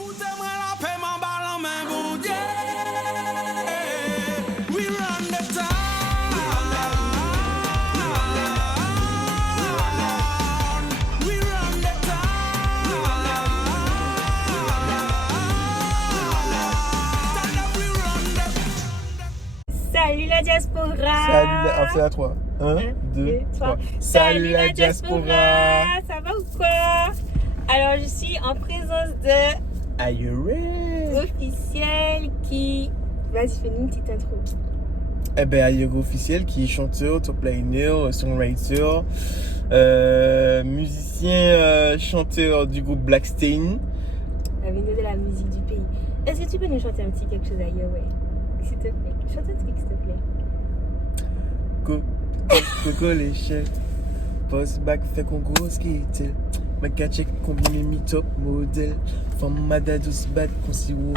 Foutez-moi la paix, m'en balle en main, bon Dieu. We run the town. We run the town. Stand up, we run the. Salut la diaspora. Salut, c'est à 3. 1, 2, 3. Salut la diaspora. Ça va ou quoi? Alors je suis en présence de Ayure. officiel qui... Vas-y, fais une petite intro. Eh ben, Ayure officiel qui est chanteur, top liner, songwriter, musicien, chanteur du groupe Blackstain. La vénère de la musique du pays. Est-ce que tu peux nous chanter un petit quelque chose Ayure? S'il te plaît. Chante un truc s'il te plaît. Coco l'échelle. Post-back fait qu'on gros skate. Ma check combien mes top modèle. Femme mada douce bad qu'on s'y roule.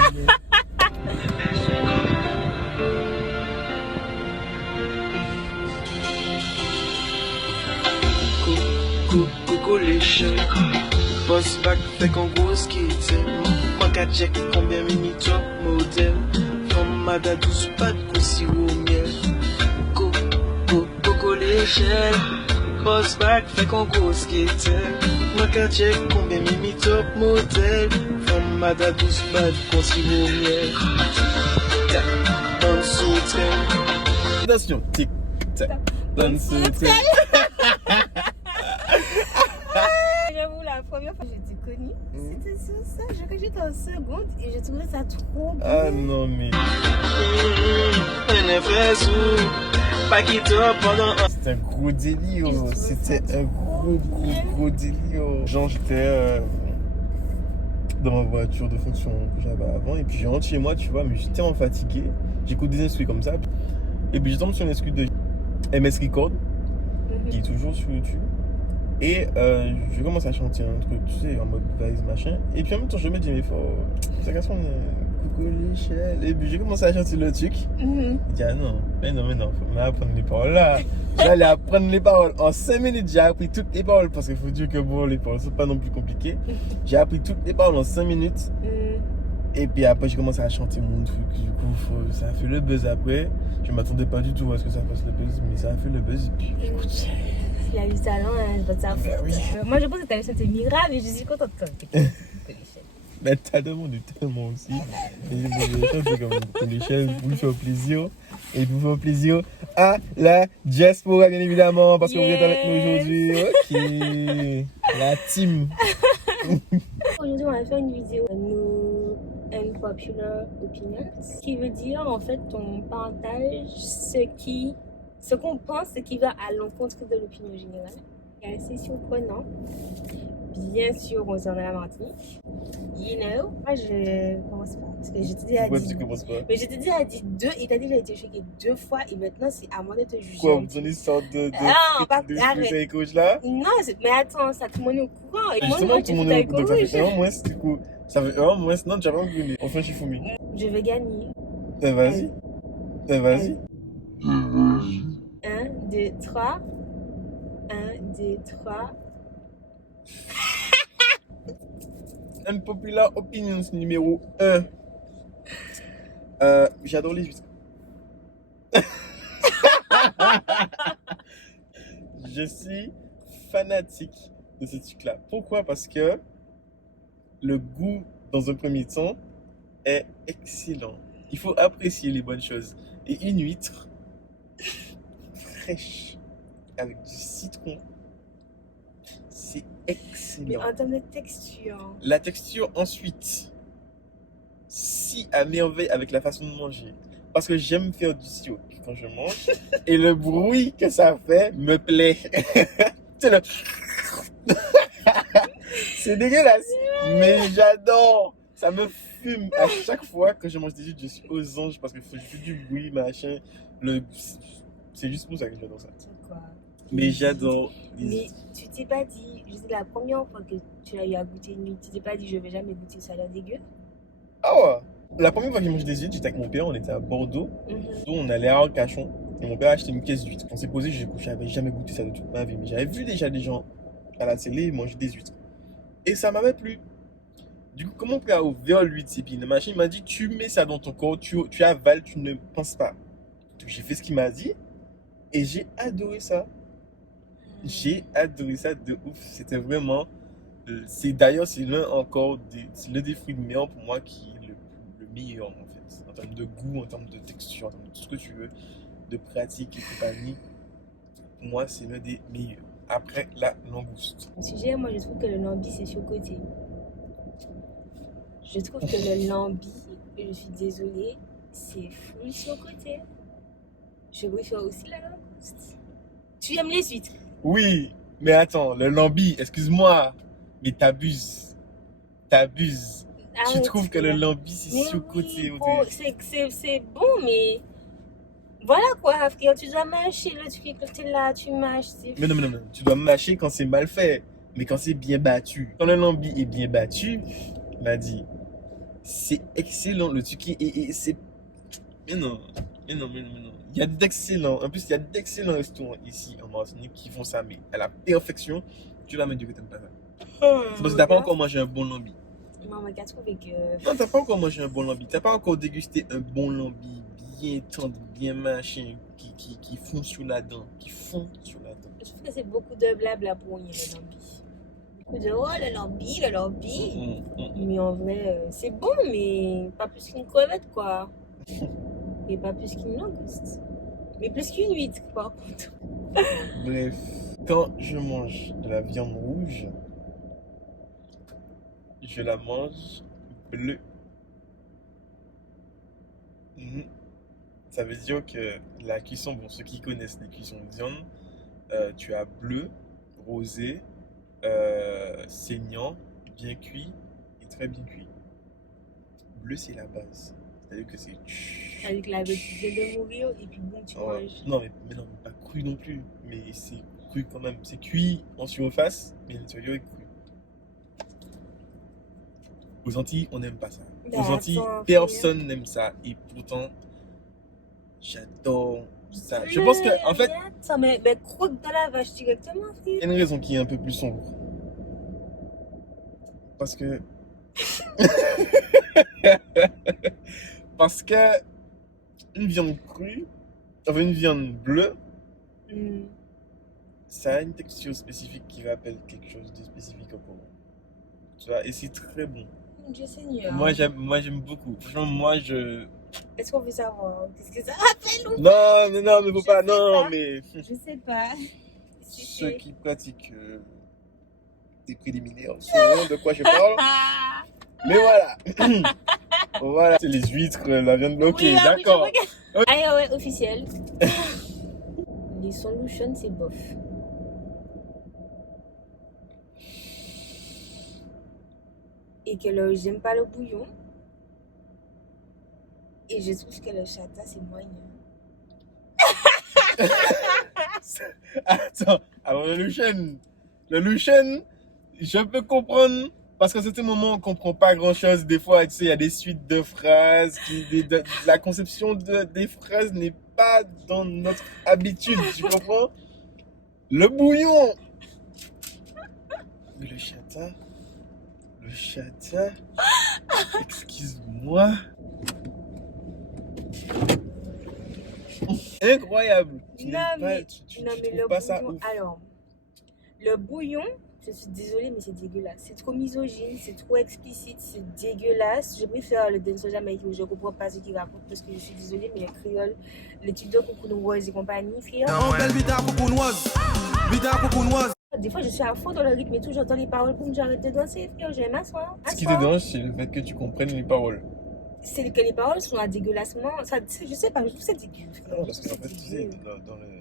Coco l'échelle. Post-back fait qu'on gros skate. Ma check combien mes top modèle. Femme mada douce bad qu'on s'y roule. Coco l'échelle. Boss back fait qu'on gros skate. Moi qu'à check combien mimi top modèle. Femme mada douce bad qu'on s'y vaut miel. Dans sous train. Attention, tic tac. Dans sous train. J'avoue, la première fois que j'ai été connue, c'était sur ça. Je crois que j'étais en seconde et j'ai trouvé ça trop beau. Ah non mais. C'était un gros délire. C'était un gros délire. Genre j'étais dans ma voiture de fonction que j'avais avant et puis je rentre chez moi, tu vois, mais j'étais tellement fatigué. J'écoute des instruments comme ça et puis je tombe sur une excuse de MS Record qui est toujours sur YouTube. Et je commence à chanter un truc, tu sais, en mode vibes, machin. Et puis en même temps, je me dis, mais faut. Ça casse mon coucou l'échelle. Et puis j'ai commencé à chanter le truc. Je dis, ah non, mais non, faut m'apprendre les paroles là. J'allais apprendre les paroles. En 5 minutes, j'ai appris toutes les paroles. Parce qu'il faut dire que bon, les paroles, c'est pas non plus compliqué. J'ai appris toutes les paroles en 5 minutes. Et puis après, j'ai commencé à chanter mon truc. Du coup, ça a fait le buzz après. Je m'attendais pas du tout à ce que ça fasse le buzz, mais ça a fait le buzz. Et puis, écoute. Il a eu talent, hein, je vais te faire. Ben oui. Moi, je pense que ta chanté miracle et je suis contente quand même. Mais t'as demandé tellement aussi. Et je voulais chanter comme l'échelle pour lui faire plaisir. Et pour faire plaisir à la diaspora, bien évidemment, parce que vous êtes avec nous aujourd'hui. Ok. La team. Aujourd'hui, on va faire une vidéo de nos unpopular opinions. Ce qui veut dire, en fait, on partage ce qu'on pense, ce qui va à l'encontre de l'opinion générale. C'est assez surprenant. Bien sûr, on s'en est à la Martinique. You know. Moi, je commence pas. Parce que je t'ai dit à Pourquoi dire. tu commences pas? Mais je t'ai dit à dire 2. Il t'a dit que j'ai été choquée 2 fois. Et maintenant, c'est à moi de te juger. Quoi, vous avez une sorte de arrête. coach là? Non, mais attends, ça, tout le monde est au courant. Et moi, Justement, non, tout tu le monde fais est ta au courant. Ça fait coach. un mois, du coup. Ça fait un mois, non, tu as pas brûlé. Enfin, je suis fumé. Je vais gagner. Vas-y. Vas-y. 1, 2, 3. 1, 2, 3. Unpopular opinions numéro 1. J'adore les huîtres. Je suis fanatique de ce truc-là. Pourquoi? Parce que le goût, dans un premier temps, est excellent. Il faut apprécier les bonnes choses. Et une huître fraîche, avec du citron, c'est excellent. Mais en termes de texture. La texture ensuite, si à merveille avec la façon de manger. Parce que j'aime faire du sioc quand je mange. Et le bruit que ça fait me plaît. C'est le... C'est dégueulasse. Mais j'adore. Ça me fume à chaque fois que je mange des huîtres. Je suis aux anges parce que je fais du bruit, machin. C'est juste pour ça que j'adore ça. Quoi? Mais j'adore les Mais huîtres. tu t'es pas dit, je sais, la première fois que tu as eu à goûter une huître, tu t'es pas dit, je vais jamais goûter ça, a l'air dégueu? Ah ouais. La première fois que j'ai mangé des huîtres, j'étais avec mon père, on était à Bordeaux. On allait à Arcachon et mon père a acheté une caisse d'huîtres. On s'est posé, j'avais jamais goûté ça de toute ma vie, mais j'avais vu déjà des gens à la télé manger des huîtres. Et ça m'avait plu. Du coup, comment on peut ouvrir l'huile et puis le machin, il m'a dit, tu mets ça dans ton corps, tu avales, tu ne penses pas. Donc j'ai fait ce qu'il m'a dit et j'ai adoré ça. J'ai adoré ça de ouf. C'était vraiment. D'ailleurs, c'est c'est l'un des fruits de mer pour moi qui est le meilleur en fait. En termes de goût, en termes de texture, en termes de tout ce que tu veux, de pratique et compagnie. Pour moi, c'est l'un des meilleurs. Après la langouste. Au sujet, moi je trouve que le lambi c'est surcoté. Je trouve que le lambi, je suis désolée, c'est full surcoté. Je préfère aussi la langouste. Tu aimes les huîtres? Oui, mais attends, le lambi, excuse-moi, mais t'abuses. T'abuses. Tu Arrête, trouves que le frère. lambi, c'est Mais surcoté oui, au bon, c'est bon, mais voilà quoi, frère, tu dois mâcher le truc, quand t'es là, tu mâches. Mais non, mais non, non. Tu dois mâcher quand c'est mal fait, mais quand c'est bien battu. Quand le lambi est bien battu, il m'a dit, c'est excellent. Le truc c'est. Mais non, mais non, mais non, mais non. Il y a d'excellents, en plus, il y a d'excellents restaurants ici en Martinique qui font ça, mais à la perfection. Tu vas me dire que t'aimes pas ça. C'est parce que t'as pas encore mangé un bon lambi. Maman a trouvé que. Non, t'as pas encore mangé un bon lambi. T'as pas encore dégusté un bon lambi bien tendre, bien machin, qui fond sur la dent. Qui fond sur la dent. Je trouve que c'est beaucoup de blabla pour nier le lambi. Beaucoup de oh le lambi, le lambi. Mais en vrai, c'est bon, mais pas plus qu'une crevette quoi. Et pas plus qu'une langouste. Mais plus qu'une huître par contre. Bref, quand je mange de la viande rouge, je la mange bleue. Mhm. Ça veut dire que la cuisson, bon, ceux qui connaissent les cuissons de viande, tu as bleu, rosé, saignant, bien cuit et très bien cuit. Bleu, c'est la base. C'est-à-dire que c'est. Avec la bête qui vient de mourir et puis bon, tu Ouais. manges. Non, mais non, pas cru non plus. Mais c'est cru quand même. C'est cuit en surface, mais l'intérieur est cru. Aux Antilles, on n'aime pas ça. Mais Aux Antilles, attends, personne n'aime ça. Et pourtant, j'adore ça. Je pense que, en fait, Attends, mais croque dans la vache directement, il y frère. a une raison qui est un peu plus sombre. Parce que. Parce que une viande crue, enfin une viande bleue, ça a une texture spécifique qui rappelle quelque chose de spécifique encore. Tu vois, et c'est très bon. Mon Dieu Seigneur. Moi j'aime beaucoup. Franchement, moi je. Est-ce qu'on veut savoir qu'est-ce que ça rappelle ou Non, mais non, mais faut Je pas. sais Non, pas. mais Je sais pas. ceux qui pratiquent des préliminaires sauront de quoi je parle. Ah, Mais voilà. Voilà, c'est les huîtres, la viande bloquée, oui, ah oui, je d'accord. regarde. Ah ouais, officiel. Les solutions, c'est bof. Et que j'aime pas le bouillon. Et je trouve que le chata, c'est moyen. Attends, alors le Lushen, je peux comprendre, parce qu'à certains moments, on comprend pas grand-chose. Des fois, tu sais, il y a des suites de phrases, la conception des phrases n'est pas dans notre habitude, tu comprends? Le bouillon. Mais le chata, excuse-moi. Incroyable. Tu Non, n'aimes pas, mais- tu Non, mais trouves le pas ça bouillon, ouf. alors, le bouillon, je suis désolée, mais c'est dégueulasse. C'est trop misogyne, c'est trop explicite, c'est dégueulasse. Je préfère le dancehall jamaïcain où je comprends pas ce qu'il raconte parce que je suis désolée, mais le créole, le type de coucou-noises et compagnie, frère. On belle vita coucounoise. Vita coucounoise. Des fois, je suis à fond dans le rythme et tout, j'entends les paroles pour me j'arrête de danser, frère. Je vais m'asseoir. Ce qui te dérange, c'est le fait que tu comprennes les paroles. C'est que les paroles sont un dégueulassement. Ça, je sais pas, je trouve ça dégueu. frère. Non, parce Je qu'en trouve fait, ça tu sais, dégueu. dans le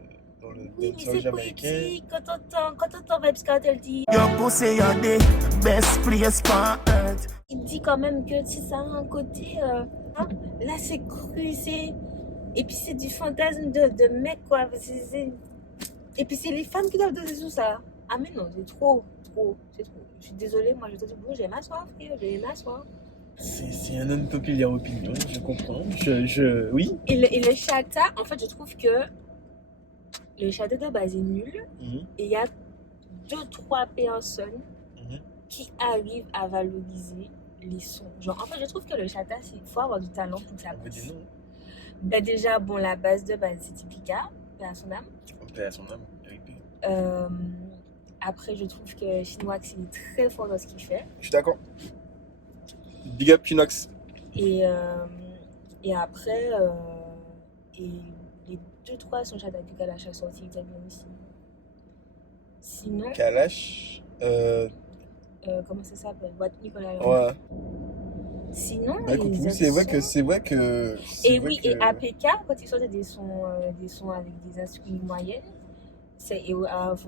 Oui, mais dancehall c'est jamaïcain, poétique. Quand t'entends Vybz Kartel dit. Your pussy are the best place on earth. Il dit quand même que si ça a un côté. Hein, là, c'est cru, c'est. Et puis, c'est du fantasme de mec, quoi. Et puis, c'est les femmes qui doivent donner tout ça. Ah, mais non, c'est trop. C'est trop. Je suis désolée, moi, je te dis, bon, je vais m'asseoir, frère. Je vais m'asseoir. c'est un unpopular opinion, je comprends. Oui. Et le chata, en fait, je trouve que le chata de base est nul. Mhm, Et il y a 2-3 personnes mhm. qui arrivent à valoriser les sons. Genre, en fait, je trouve que le chata, il faut avoir du talent pour que ça On veut passe. dire non. Ben déjà, bon, la base de base, c'est Typica, paix à son âme. Paix à son âme, RIP. Après, je trouve que Chinoax, il est très fort dans ce qu'il fait. Je suis d'accord. Big up Kinox. Et après, et les 2-3 sons chata que Kalash a sorti, ils étaient bien aussi. Sinon, Kalash. comment ça s'appelle? What Nicolas. Ouais. Sinon, Bah, écoute, les oui, autres c'est vrai sons- que. C'est vrai que. Et oui, et APK, quand ils sortaient des sons avec des instruments moyennes,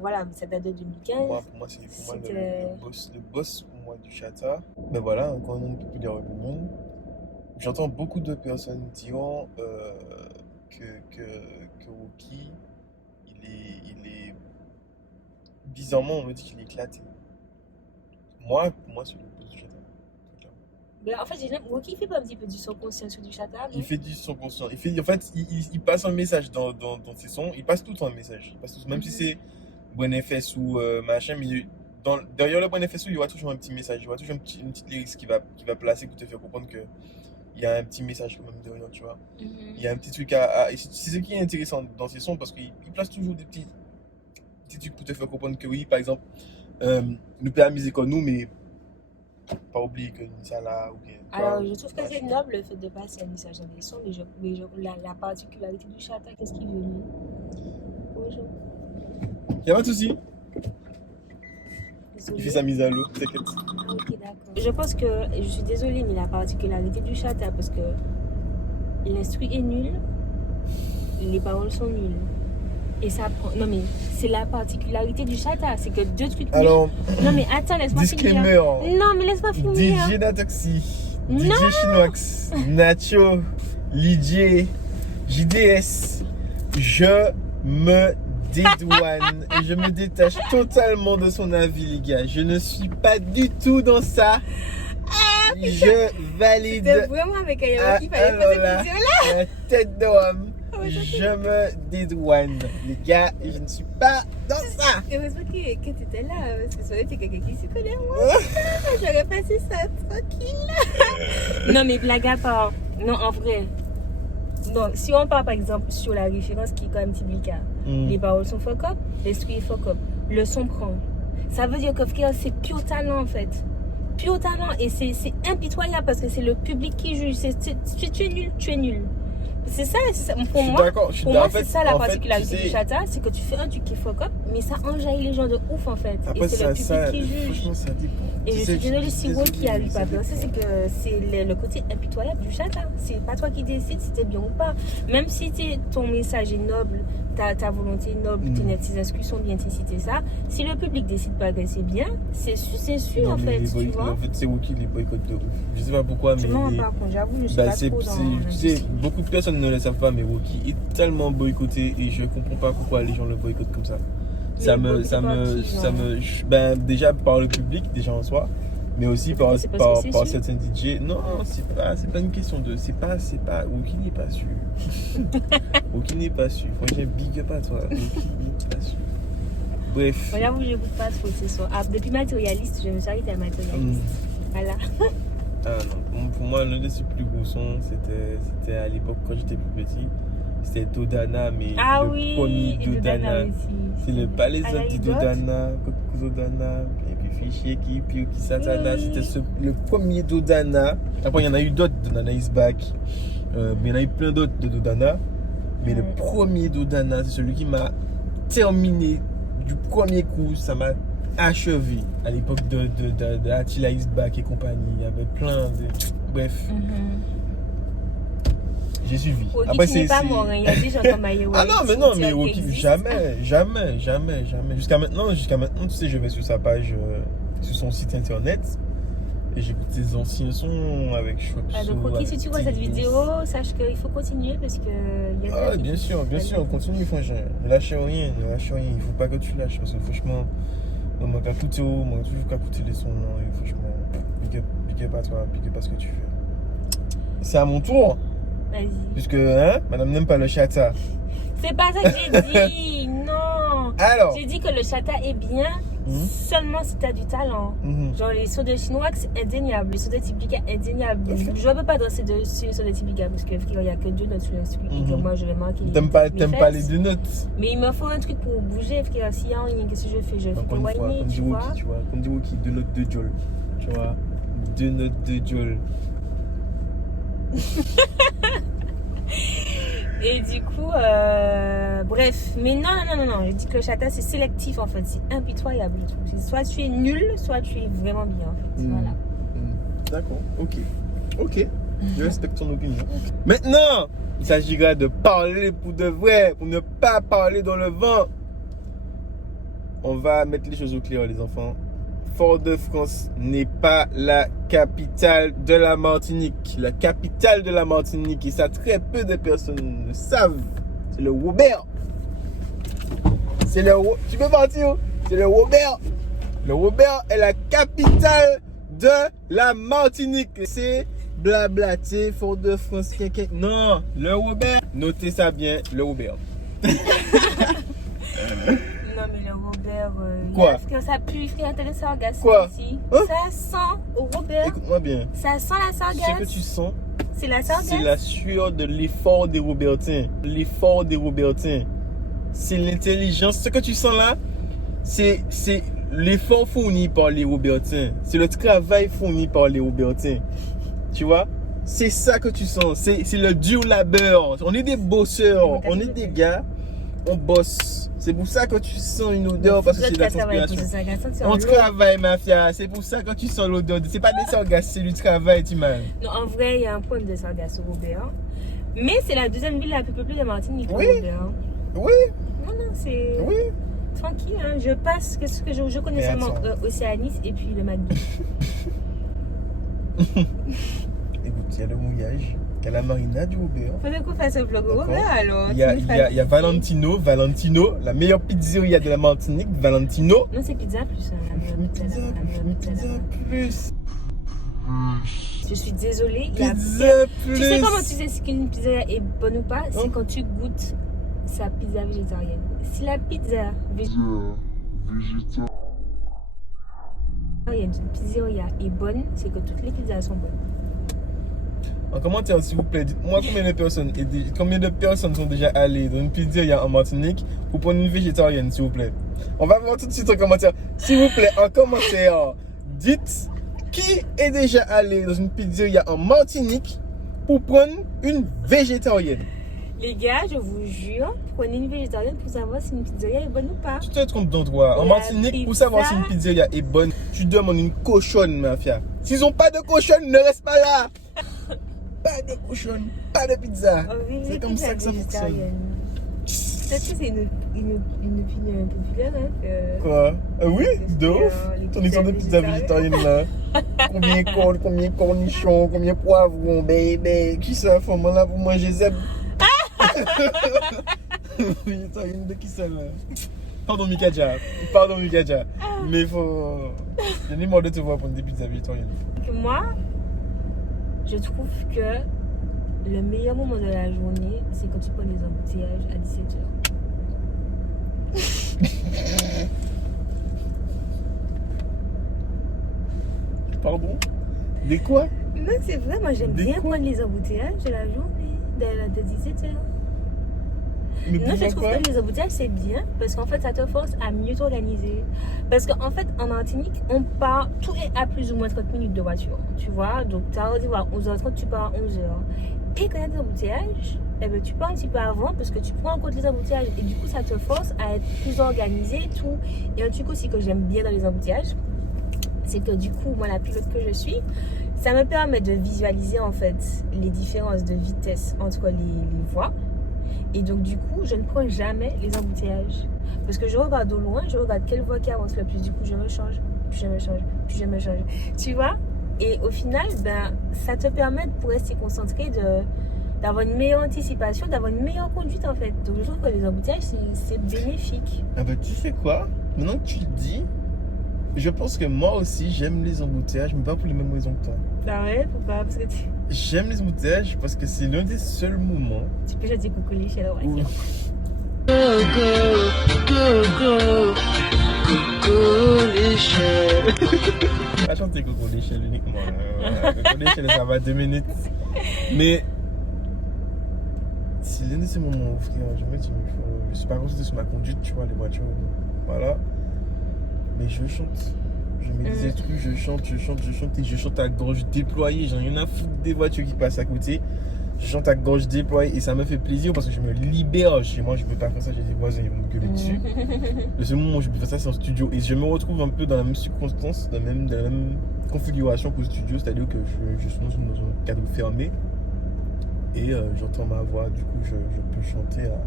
voilà, ça date de 2015. Pour moi, c'est pour moi C'était- le boss pour moi du chata. Ben voilà, quand on peut dire le monde, j'entends beaucoup de personnes diront que Woki, il est bizarrement, on me dit qu'il est éclaté. Pour moi, c'est le boss du chata. Mais en fait, j'ai l'impression qu'il fait pas un petit peu du son conscient sur du chata, non? Il fait du son conscient. En fait, il passe un message dans ses sons. Il passe tout le temps un message. Il passe tout, même si c'est bon effet ou machin, mais derrière le bon effet il y aura toujours un petit message. Il y aura toujours une petite lyrics qui va placer pour te faire comprendre que il y a un petit message quand même derrière, tu vois. Il y a un petit truc et c'est ce qui est intéressant dans ses sons parce qu'il place toujours des petits trucs pour te faire comprendre que oui, par exemple, nous peut amuser comme nous, mais pas oublier que ça là ou bien. Alors, je trouve que c'est noble le fait de passer un message dans des sons, mais la particularité du chata, qu'est-ce qu'il veut lui? Bonjour. Il y a pas de souci. Désolée. Il fait sa mise à l'eau, t'inquiète. Ah, ok, d'accord. Je pense que, je suis désolée, mais la particularité du chata, parce que l'instru est nul, les paroles sont nulles. Et ça prend. Non, mais c'est la particularité du chata, c'est que deux trucs nuls. Alors, Non, mais attends, laisse-moi finir. disclaimer. Non, mais laisse-moi finir. DJ Natoxy, DJ Non. Chinoax, Nacho, Lidier, JDS, je me dédouane et je me détache totalement de son avis, les gars. Je ne suis pas du tout dans ça. Je valide. C'était vraiment avec Ayama qu'il fallait faire alors cette vidéo-là. la tête d'homme. Oh, Je me dédouane. Les gars, je ne suis pas dans ça. Heureusement que tu étais là, parce que ça aurait été quelqu'un qui s'y connaît, moi. J'aurais passé ça tranquille. Non, mais blague à part. Non, en vrai. Non, si on parle par exemple sur la référence qui est quand même Typica, les paroles sont fuck up, l'esprit est fuck up, le son prend. Ça veut dire que frère, c'est pur talent en fait. Pur talent et c'est impitoyable parce que c'est le public qui juge. Tu es nul, tu es nul. C'est ça, pour moi. Pour moi, c'est ça la particularité du chata, c'est que tu fais un truc qui est fuck up, mais ça enjaille les gens de ouf en fait. Après, et c'est le public qui juge. Franchement, ça dépend. Et je suis désolée si Woki a eu pas peur. C'est que c'est le côté impitoyable du chata. C'est pas toi qui décides si t'es bien ou pas. Même si ton message est noble, ta volonté est noble, tes excuses sont bien, t'es ça. Si le public décide pas que c'est bien, c'est sûr en fait, tu vois. En fait, c'est Woki les boycotts de ouf. Je sais pas pourquoi, mais. Je m'en rends pas compte, j'avoue, je suis pas trop dans. Tu sais, beaucoup de personnes ne le savent pas, mais Woki est tellement boycotté et je comprends pas pourquoi les gens le boycottent comme ça. Ben, déjà par le public, déjà en soi, mais aussi par certains DJ. Non, c'est pas une question de. C'est pas. Woki n'est pas sûr. Woki n'est pas sûr. Franchement, big up à toi. Woki n'est pas sûr. Bref. J'avoue, je n'écoute pas trop ce soir. Depuis matérialiste, je me suis arrêtée à matérialiste. Voilà. Ah non, pour moi, l'un des plus gros sons, c'était à l'époque quand j'étais plus petit. C'était Dodana, mais le premier Dodana. C'est le palais de Dodana, Dodana, et puis Fichier, puis Satana. C'était le premier Dodana. Après, il y en a eu d'autres, Dodana is back. Mais il y en a eu plein d'autres de Dodana. Mais le premier Dodana, c'est celui qui m'a terminé du premier coup. Ça m'a achevé à l'époque de Attila is back et compagnie. Il y avait plein de. Bref. J'ai suivi. Woki Après, n'est pas mort, il y a des gens comme Ayo. Ah non, mais Woki, jamais. Jusqu'à maintenant, tu sais, je vais sur sa page, sur son site internet, et j'écoute ses anciens sons avec Chouapso. Donc, Woki, si tu vois cette vidéo, sache qu'il faut continuer parce que. Ah, bien sûr, continue, franchement. Ne lâche rien, il faut pas que tu lâches, parce que franchement, moi, qu'à écouter, moi, toujours qu'à écouter les sons, et franchement, big up à toi, big up à ce que tu fais. C'est à mon tour. Vas-y. Puisque, madame n'aime pas le chata. C'est pas ça que j'ai dit, non. Alors. J'ai dit que le chata est bien, seulement si tu as du talent. Genre les sodas chinois, c'est indéniable. Les sodas typiques, indéniable. Ok. Je ne peux pas danser dessus les sodas typiques parce qu'il n'y a que 2 notes sur l'instrument et que moi je vais manquer. T'aimes pas les 2 notes? Mais il me faut un truc pour bouger. S'il y a rien, qu'est-ce que je fais? Je fais que Encore une fois, whiner, comme dit tu vois. Wookie, tu vois. Comme dit Wookie, 2 notes de Joel. Tu vois. 2 notes de Joel. Et du coup, bref. Mais non. Je dis que le chata, c'est sélectif en fait. C'est impitoyable, je trouve. C'est soit tu es nul, soit tu es vraiment bien en fait. Voilà. D'accord, ok. Je respecte ton opinion. Maintenant, il s'agira de parler pour de vrai, pour ne pas parler dans le vent. On va mettre les choses au clair, les enfants. Fort-de-France n'est pas la capitale de la Martinique. La capitale de la Martinique, et ça très peu de personnes le savent, c'est le Robert. Tu peux partir? C'est le Robert. Le Robert est la capitale de la Martinique. C'est blablaté, Fort-de-France, non, le Robert. Notez ça bien, le Robert. Non, mais le Robert. Quoi? Est-ce que ça pue friter les sargasses Quoi? ici? Hein? Ça sent au Robert. Écoute-moi bien. Ça sent la sargasse. Ce que tu sens, C'est la sargasse. c'est la sueur de l'effort des Robertins. L'effort des Robertins. C'est l'intelligence. Ce que tu sens là, c'est l'effort fourni par les Robertins. C'est le travail fourni par les Robertins. Tu vois? C'est ça que tu sens. C'est le dur labeur. On est des bosseurs. On est des gars. On bosse. C'est pour ça que tu sens une odeur, parce que c'est de la transpiration. On travaille, mafia. C'est pour ça que tu sens l'odeur. C'est pas des sargasses, c'est du travail, tu m'as. Non, en vrai, il y a un problème de sargasses au Robert. Mais c'est la deuxième ville la plus peuplée de Martinique, Oui. au Robert. Oui, Non, c'est oui. tranquille. Hein. Je passe ce que je connais Mais seulement attends. Océanis et puis le McDo. Écoute, il y a le mouillage, il y a la marina du Robert. Faudrait qu'on fasse un vlog au D'accord. Robert alors. Il y a Valentino, la meilleure pizzeria de la Martinique, Valentino. Non, c'est pizza plus. Hein, la meilleure pizza là-bas, la meilleure pizza Pizza là-bas. plus. Je suis désolée. il y a Pizza plus. Tu sais comment tu sais si une pizza est bonne ou pas? C'est Hein? quand tu goûtes sa pizza végétarienne. Si la pizza végétarienne d'une pizzeria est bonne, c'est que toutes les pizzas sont bonnes. En commentaire, s'il vous plaît, dites-moi combien de personnes sont déjà allées dans une pizzeria en Martinique pour prendre une végétarienne, s'il vous plaît. On va voir tout de suite en commentaire. S'il vous plaît, en commentaire, dites qui est déjà allé dans une pizzeria en Martinique pour prendre une végétarienne. Les gars, je vous jure, prenez une végétarienne pour savoir si une pizzeria est bonne ou pas. Tu te trompes d'endroit. En La Martinique, pour savoir si pizza. une pizzeria est bonne, tu demandes une cochonne, mafia. S'ils n'ont pas de cochonne, ne reste pas là. Pas de cochonne, pas de pizza. C'est comme ça que ça fonctionne. Peut-être que c'est une opinion populaire. Hein, que... Quoi? Oui, de ouf. les Ton histoire de pizza végétarienne là. Combien cornichons, combien poivrons, qui ça, faut là pour manger zeb? Végétarienne de qui ça là? Pardon Mikadja, mais il faut. J'en ai marre de te voir prendre des pizzas végétariennes. Moi, je trouve que le meilleur moment de la journée, c'est quand tu prends les embouteillages à 17h. Pardon? Des quoi? Non, c'est vrai, moi j'aime Des bien quoi? prendre les embouteillages de la journée, de 17h. Mais Non, je pourquoi trouve quoi? que les embouteillages c'est bien parce qu'en fait ça te force à mieux t'organiser. Parce qu'en fait en Martinique, on part, tout est à plus ou moins 30 minutes de voiture, tu vois. Donc tu as rendez-vous à 11h30, tu pars à 11h. Et quand il y a des embouteillages, eh ben, tu pars un petit peu avant parce que tu prends en compte les embouteillages et du coup ça te force à être plus organisé et tout. Et un truc aussi que j'aime bien dans les embouteillages, c'est que du coup, moi la pilote que je suis, ça me permet de visualiser en fait les différences de vitesse entre les voies. Et donc du coup, je ne prends jamais les embouteillages. Parce que je regarde au loin, je regarde quelle voie qui avance le plus. Du coup, je me change, puis je me change, puis je me change. Tu vois? Et au final, ben, ça te permet de rester concentré, d'avoir une meilleure anticipation, d'avoir une meilleure conduite en fait. Donc je trouve que les embouteillages, c'est bénéfique. Ah bah tu sais quoi? Maintenant que tu le dis, je pense que moi aussi j'aime les embouteillages, mais pas pour les mêmes raisons que toi. Ah ouais, pourquoi? Parce que J'aime les embouteillages parce que c'est l'un des seuls moments tu peux jeter coucou les chez la où voiture. Coco l'échelle. Pas chanter Coco l'échelle uniquement. Coco l'échelle, ça va 2 minutes. Mais c'est l'un de ces moments où, frère, je suis pas concentré sur ma conduite, tu vois, les voitures. Voilà. Mais je chante. Je mets des trucs, je chante et je chante à gorge déployée. J'en ai rien à foutre des voitures qui passent à côté. Je chante à gorge déployée et ça me fait plaisir parce que je me libère. Chez moi, je peux pas faire ça, j'ai des voisins, ils vont me gueuler dessus. Le seul moment où je peux faire ça, c'est en studio. Et je me retrouve un peu dans la même circonstance, dans la même configuration qu'au studio, c'est-à-dire que je suis dans un cadre fermé et j'entends ma voix, du coup, je peux chanter à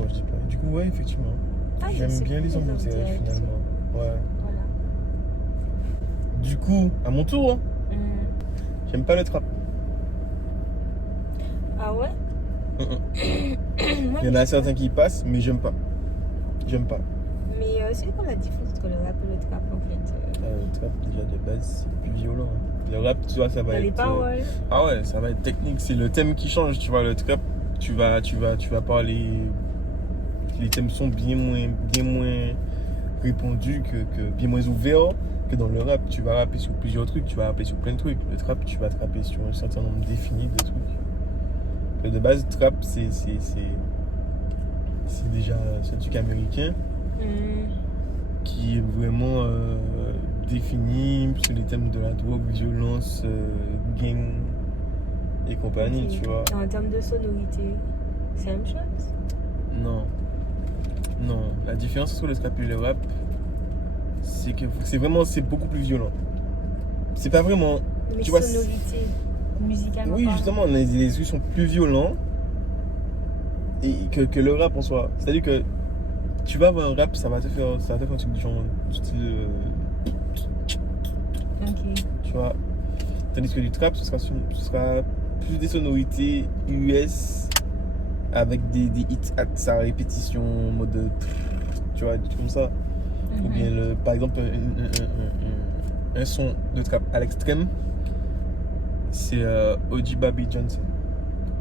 gorge déployée. Du coup, ouais, effectivement. J'aime bien les embouteillages finalement. Ouais. Voilà. Du coup, à mon tour, hein, j'aime pas le trap. Ah ouais? Moi, Il y en a certains qui passent, mais j'aime pas. J'aime pas. Mais c'est quoi la différence entre le rap et le trap en fait? Le trap, déjà de base, c'est plus violent. Le rap, tu vois, ça va Dans les être. paroles. Ah ouais, ça va être technique. C'est le thème qui change, tu vois. Le trap, tu vas parler. Les thèmes sont bien moins répandus bien moins ouverts que dans le rap. Tu vas rapper sur plusieurs trucs, tu vas rapper sur plein de trucs. Le trap, tu vas te rapper sur un certain nombre défini de trucs. Mais de base, trap, c'est déjà un truc américain qui est vraiment défini sur les thèmes de la drogue, violence, gang et compagnie, Okay. tu vois. Et en termes de sonorité, c'est la même chose? Non. La différence entre le trap et le rap, c'est que c'est beaucoup plus violent. C'est pas vraiment. Mais tu vois, sonorité, musicalement. oui, parlant. justement, les trucs sont plus violents et que le rap en soi. C'est-à-dire que tu vas avoir un rap, ça va te faire un truc du genre du style. Ok. Tu vois. Tandis que du trap, ce sera plus des sonorités US avec des hits à répétition, mode. Tu vois, des trucs comme ça. Ou bien, par exemple, un son de trap à l'extrême, c'est OG Bobby Johnson.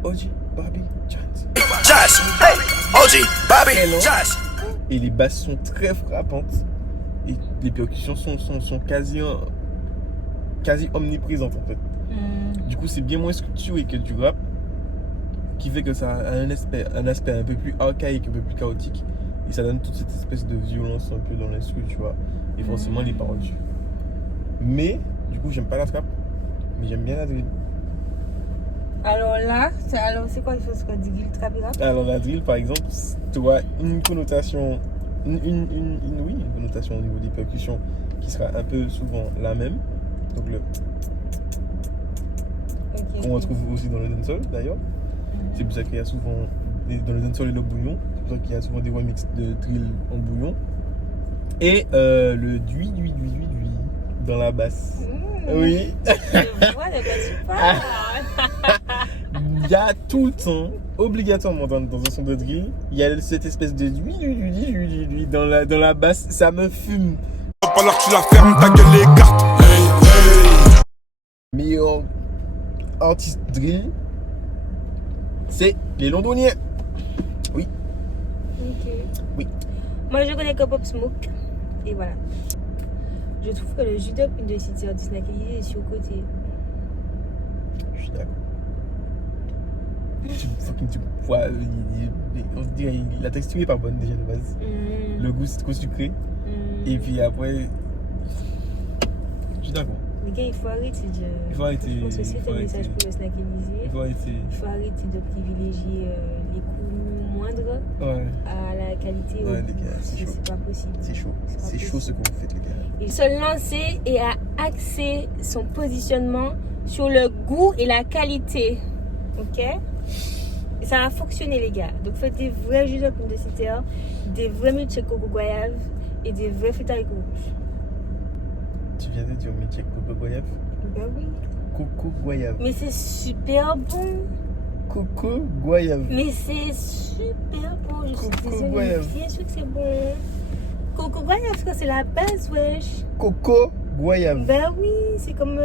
OG Bobby Johnson. Josh, hey, OG, Bobby, Très long. Josh. Et les basses sont très frappantes. Et les percussions sont quasi omniprésentes en fait. Du coup, c'est bien moins structuré que du rap, qui fait que ça a un aspect un peu plus archaïque, un peu plus chaotique. Et ça donne toute cette espèce de violence un peu dans l'instru, tu vois. Et forcément, les paroles dessus. Mais, du coup, j'aime pas la trap, mais j'aime bien la drill. Alors là, c'est quoi il faut se dire le trap et rap? Alors, la drill, par exemple, tu vois une connotation, une connotation au niveau des percussions qui sera un peu souvent la même. Donc, qu'on retrouve aussi dans le dancehall d'ailleurs. C'est pour ça qu'il y a souvent, dans le dancehall et le bouillon, c'est pour ça qu'il y a souvent des remixes de drill en bouillon. Et le dui dans la basse. Oui. Je vois de quoi tu parles. Il y a tout le temps, obligatoirement dans un son de drill, il y a cette espèce de dui dans la basse. Ça me fume. Va falloir que tu la fermes, ta gueule les cartes. Meilleur artiste drill, c'est les Londoniens. Oui. Ok. Oui. Moi, je connais que Pop Smoke. Et voilà. Je trouve que le judo Queen de City of Snack est surcoté. Je suis d'accord. Tu vois, on se dirait, la texture est pas bonne déjà de base. Le goût c'est trop sucré. Et puis après, je suis d'accord. Les gars, il faut arrêter de. Il faut arrêter. Je pense que c'est un message pour le snack Il faut arrêter. Il faut arrêter de privilégier les coûts moindres Ouais. à la qualité. Ouais, les gars, c'est chaud. C'est pas possible. C'est chaud. C'est chaud ce que vous faites, les gars. Il se lancer et à axer son positionnement sur le goût et la qualité. Ok? Et ça va fonctionner, les gars. Donc faites des vrais jus de pomme de cité, des vrais milkshakes coco goyave et des vrais frites haricots rouges. Tu viens de dire milkshake coco goyave? Ben oui. Coco goyave. Mais c'est super bon. Coco goyave. Mais c'est super bon. Je suis Coco désolée. goyave. Bien sûr que c'est bon. Coco goyave, frère, c'est la base, wesh. Coco goyave. Ben oui, c'est comme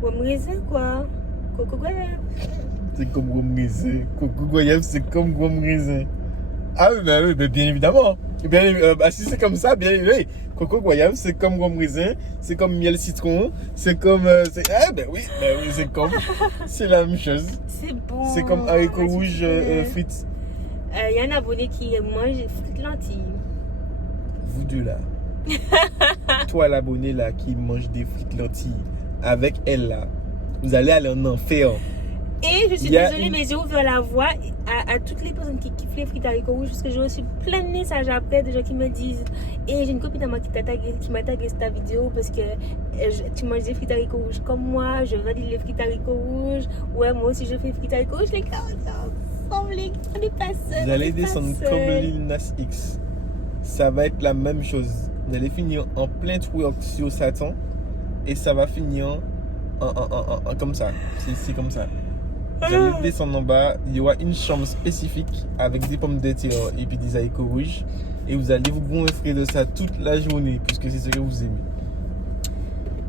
pomme raisin, quoi. Coco goyave. C'est comme gomme raisin. Coco goyave, c'est comme gomme raisin. Ah oui, mais bien évidemment. Si c'est comme ça, bien évidemment. Coco goyave, c'est comme gomme raisin, c'est comme miel citron, c'est comme... c'est comme... C'est la même chose. C'est bon. C'est comme haricots rouges frites. Il y a un abonné qui mange des frites lentilles. Vous deux là. Toi l'abonné là qui mange des frites lentilles avec elle là. Vous allez aller en enfer. Et je suis désolée, mais j'ai ouvert la voie à toutes les personnes qui kiffent les frites haricots rouges parce que j'ai reçu plein de messages après de gens qui me disent j'ai une copine à moi qui m'a tagué sur ta vidéo parce que tu manges des frites haricots rouges comme moi, je valide les frites haricots rouges. Ouais, moi aussi je fais frites haricots rouges, les gars, on n'est pas seuls. Vous allez descendre comme Lil Nas X. Ça va être la même chose. Vous allez finir en plein twerk sur Satan et ça va finir en comme ça. C'est comme ça. Vous allez descendre en bas, il y aura une chambre spécifique avec des pommes de terre et puis des haricots rouges. Et vous allez vous gonfler de ça toute la journée, puisque c'est ce que vous aimez.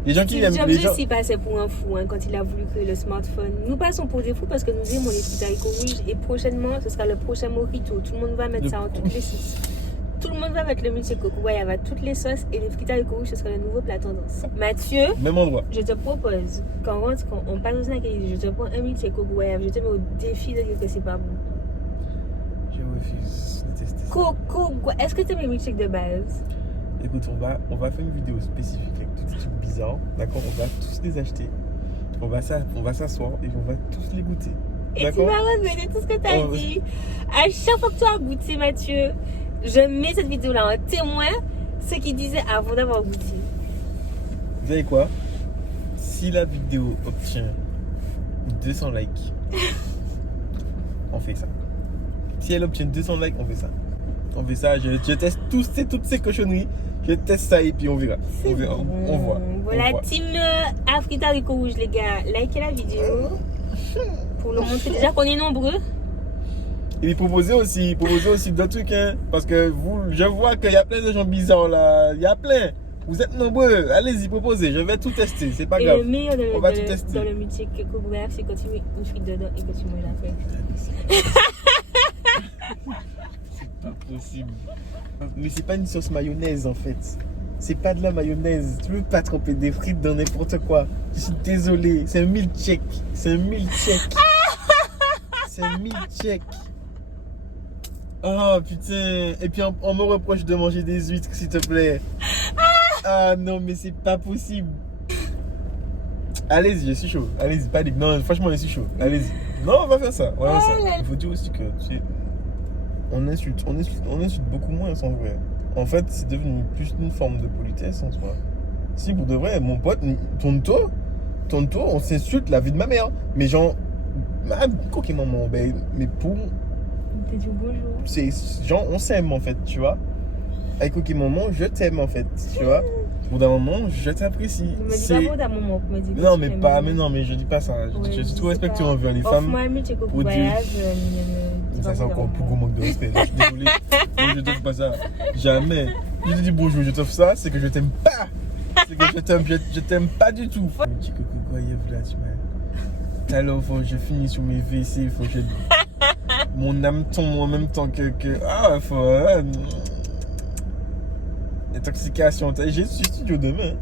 Les gens qui aiment les gens... aussi passait pour un fou quand il a voulu créer le smartphone. Nous passons pour des fous parce que nous aimons les frites haricots rouges. Et prochainement, ce sera le prochain mojito. Tout le monde va mettre ça en toutes les sauces. Tout le monde va mettre le milkshake coco guayave à toutes les sauces et les frites haricots rouges, ce sera le nouveau plat tendance. Mathieu, même endroit. Je te propose, quand on passe au snack, je te prends un milkshake coco guayave, je te mets au défi de dire que c'est pas bon. Je refuse de tester ça. Coco, est-ce que tu aimes les milkshakes de base? Écoute, on va faire une vidéo spécifique avec tous ces trucs bizarres, d'accord? On va tous les acheter. On va s'asseoir et on va tous les goûter. Et tu vas regretter tout ce que tu as dit. À chaque fois que tu as goûté, Mathieu, je mets cette vidéo-là en témoin ce qu'il disait avant d'avoir goûté. Vous savez quoi? Si la vidéo obtient 200 likes, on fait ça. Si elle obtient 200 likes, on fait ça. On fait ça, je teste toutes ces cochonneries. Je teste ça et puis on verra. On verra. On voit. Voilà, team Afrita Rico Rouge, les gars. Likez la vidéo pour le montrer déjà qu'on est nombreux. Et proposez aussi d'autres trucs, hein, parce que je vois qu'il y a plein de gens bizarres là. Il y a plein. Vous êtes nombreux. Allez-y, proposez. Je vais tout tester. C'est pas grave. Et le meilleur on va tout tester. Dans le milkshake coco guayave, c'est quand tu mets une frite dedans et que tu manges la fête. C'est pas possible. Mais c'est pas une sauce mayonnaise en fait. C'est pas de la mayonnaise. Tu peux pas tremper des frites dans n'importe quoi. Je suis désolé. C'est un milkshake. C'est un milkshake. C'est un milkshake. Oh putain. Et puis on me reproche de manger des huîtres, s'il te plaît. Ah non, mais c'est pas possible. Allez-y, je suis chaud. Allez-y, pas dit. Non, franchement, je suis chaud. Allez-y. Non, on va faire ça. On va faire ça. Il faut dire aussi que on insulte beaucoup moins en vrai. En fait, c'est devenu plus une forme de politesse en soi. Si pour de vrai, mon pote, tonto, on s'insulte la vie de ma mère. Mais genre, coquille maman, mais pour. T'es du bonjour. C'est genre, on s'aime en fait, tu vois. Avec coquille maman, je t'aime en fait, tu vois. Pour d'un moment, je t'apprécie. Ne me dis pas bon d'un moment, me dis. Non, mais je dis pas ça. Je suis trop respectueux envers les femmes. Offre-moi un milkshake coco guayave. Ça, c'est encore plus gros manque de respect. Je suis désolé. Moi, je t'offre pas ça. Jamais. Je te dis bonjour, je t'offre ça, c'est que je t'aime pas. C'est que je t'aime pas du tout. Petit coco guayave là, tu m'as. Tout à l'heure, faut que je finisse sur mes WC, faut que je. Mon âme tombe en même temps que. Ah, faut. Intoxication. J'ai studio demain.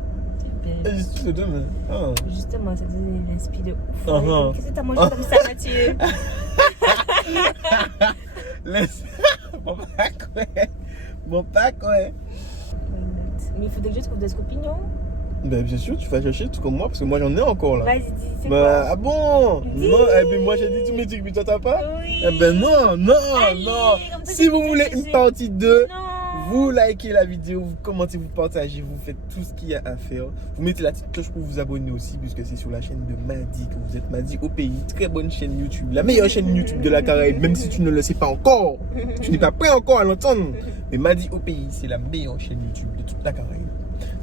J'ai studio demain. Ah. Justement, ça donne l'inspiration de ouf. Qu'est-ce que t'as mangé comme ça, Mathieu? Laisse. Mon pack, ouais. Mais il faudrait que je trouve des scopignons. Ben bien sûr, tu vas chercher tout comme moi parce que moi j'en ai encore là. Vas-y, dis, c'est quoi? Ah bon? Dis. Non, moi j'ai dit tous mes trucs, mais toi t'as pas? Oui. Eh ben non. Allez, comme ça, Si vous voulez une partie 2, non. vous likez la vidéo, vous commentez, vous partagez, vous faites tout ce qu'il y a à faire. Vous mettez la petite cloche pour vous abonner aussi, puisque c'est sur la chaîne de Madi que vous êtes. Madi au pays, très bonne chaîne YouTube, la meilleure chaîne YouTube de la Caraïbe, même si tu ne le sais pas encore. Tu n'es pas prêt encore à l'entendre. Mais Madi au pays, c'est la meilleure chaîne YouTube de toute la Caraïbe.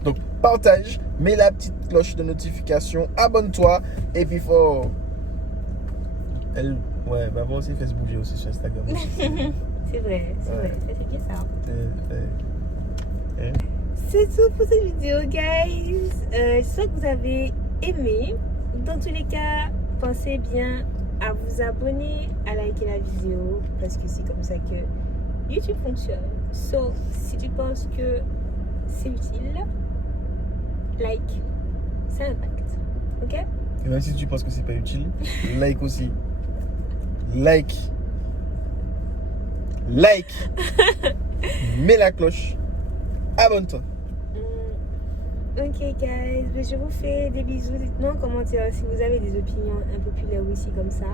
Donc partage, mets la petite cloche de notification, abonne-toi et puis faut. Ouais, bah moi aussi Facebook, j'ai aussi sur Instagram. C'est vrai, c'est bien ça. Hein? C'est tout pour cette vidéo, guys. J'espère que vous avez aimé. Dans tous les cas, pensez bien à vous abonner, à liker la vidéo, parce que c'est comme ça que YouTube fonctionne. So, si tu penses que c'est utile, like, ça impacte. Ok? Et même si tu penses que c'est pas utile, like aussi. Like. Like. Mets la cloche. Abonne-toi. Ok guys, je vous fais des bisous. Dites-moi en commentaire si vous avez des opinions impopulaires aussi comme ça.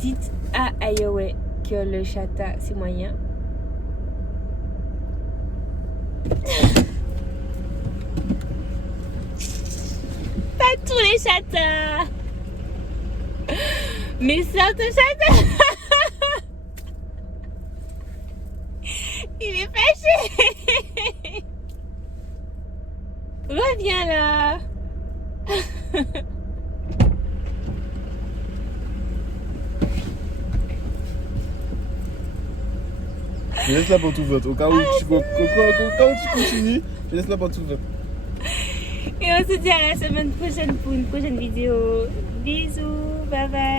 Dites à Ayowe que le chata c'est moyen. Pas tous les chatas, mais certains chatas. Il est fâché. Reviens là. Je laisse la porte ouverte. Au cas où tu continues, je laisse la porte ouverte. Et on se dit à la semaine prochaine pour une prochaine vidéo. Bisous, bye bye.